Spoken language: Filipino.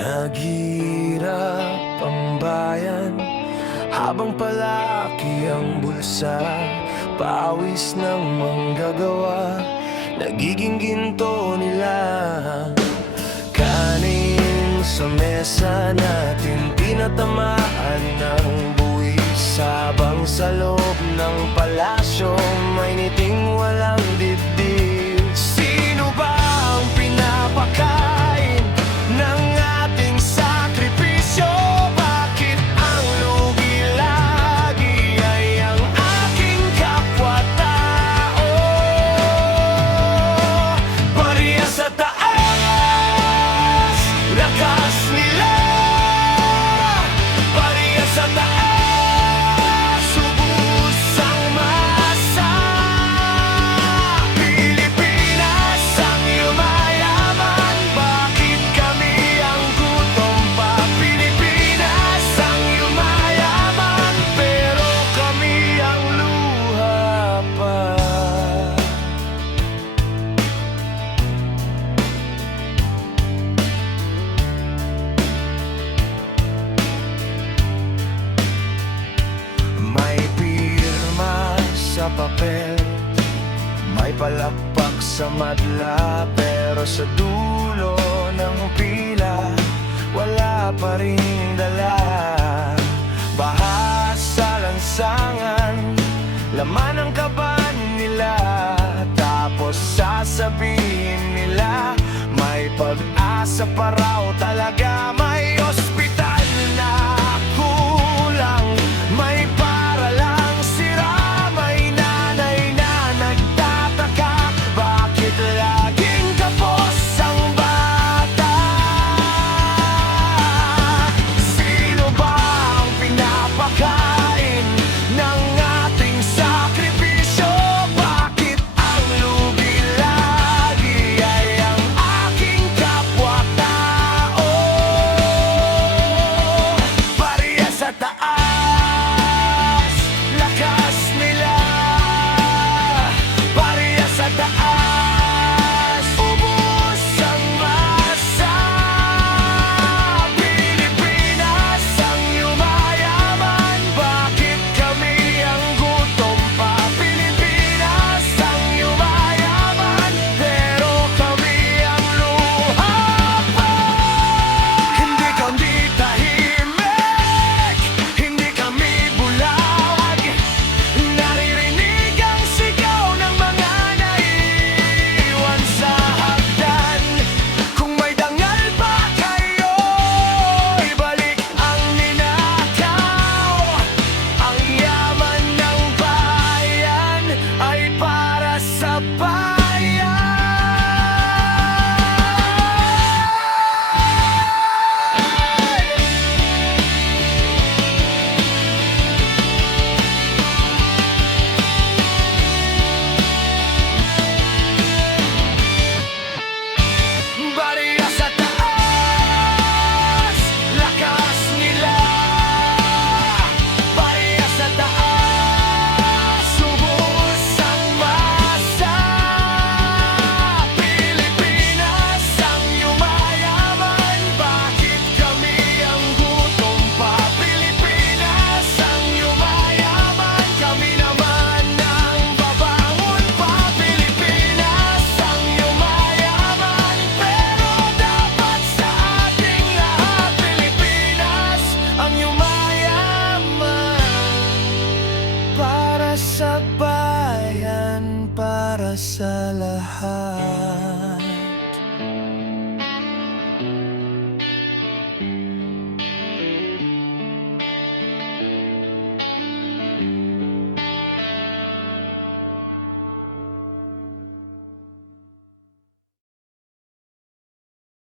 Naghihirap ang bayan habang palaki ang bulsa. Pawis ng manggagawa nagiging ginto nila. Kanin sa mesa natin tinatamaan ng buwis, habang sa loob ng palasyo may niting walang dibdib. Sino ba ang pinapakain ng ating sakripisyo? Bakit ang lugi lagi ay ang aking kapwa-tao? Bariya sa taas, lakas nila. Bariya sa taas, ubus ang masa. Pilipinas ang yumayaman, bakit kami ang gutom pa? Pilipinas ang yumayaman, pero kami ang luha pa. May pirma sa papel, may palakpak sa madla, pero sa dulo ng pila wala pa ring dala. Baha sa lansangan, laman ang kaban nila, tapos sasabihin nila may pag-asa pa raw talaga. May ospital na kulang, may paralang sira, may nanay na nagtataka bakit laging kapos ang bata. Sino ba ang pinapakain ng ating sakripisyo? Bakit ang lugi lagi ay ang aking kapwa-tao? Bariya sa taas, lakas nila. Bariya sa taas, ubus ang masa. Pilipinas ang yumayaman, bakit kami ang gutom pa? Pilipinas ang yumayaman, pero kami ang luha pa. Hindi kami tahimik, hindi kami bulag. Naririnig ang sigaw ng mga naiiwan sa hagdan. Kung may dangal pa kayo, ibalik ang ninakaw. Ang yaman ng bayan ay para sa bayan. Bariya sa taas, lakas nila. Bariya sa taas, ubus ang masa. Pilipinas ang yumayaman, bakit kami ang gutom pa? Pilipinas ang yumayaman, kami naman ang babangon pa. Pilipinas ang yumayaman, pero dapat sa ating lahat. Pilipinas ang yumayaman, para sa bayan, para sa lahat.